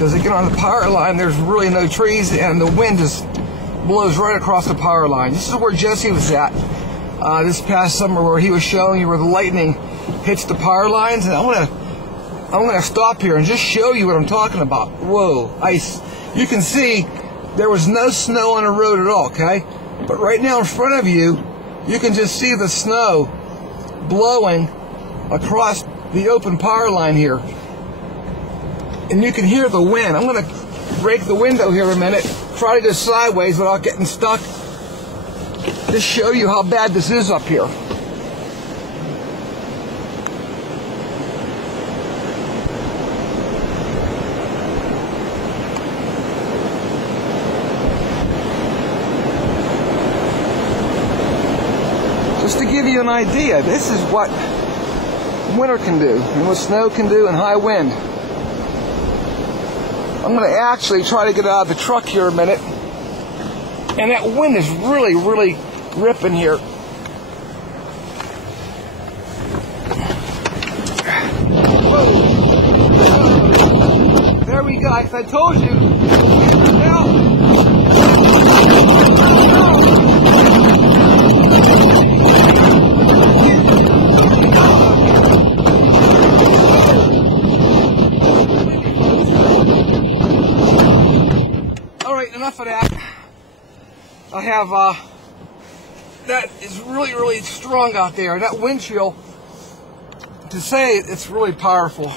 Because they get on the power line, there's really no trees, and the wind just blows right across the power line. This is where Jesse was at this past summer, where he was showing you where the lightning hits the power lines. And I'm gonna stop here and just show you what I'm talking about. Whoa, ice. You can see there was no snow on the road at all, okay? But right now in front of you, you can just see the snow blowing across the open power line here. And you can hear the wind. I'm going to break the window here a minute, try to go sideways without getting stuck. Just show you how bad this is up here. Just to give you an idea, this is what winter can do, and what snow can do, and high wind. I'm going to actually try to get out of the truck here a minute. And that wind is really, really ripping here. Whoa. There we go. Like I told you. Now. Enough of that. I have that is really, really strong out there. That wind chill, to say it's really powerful.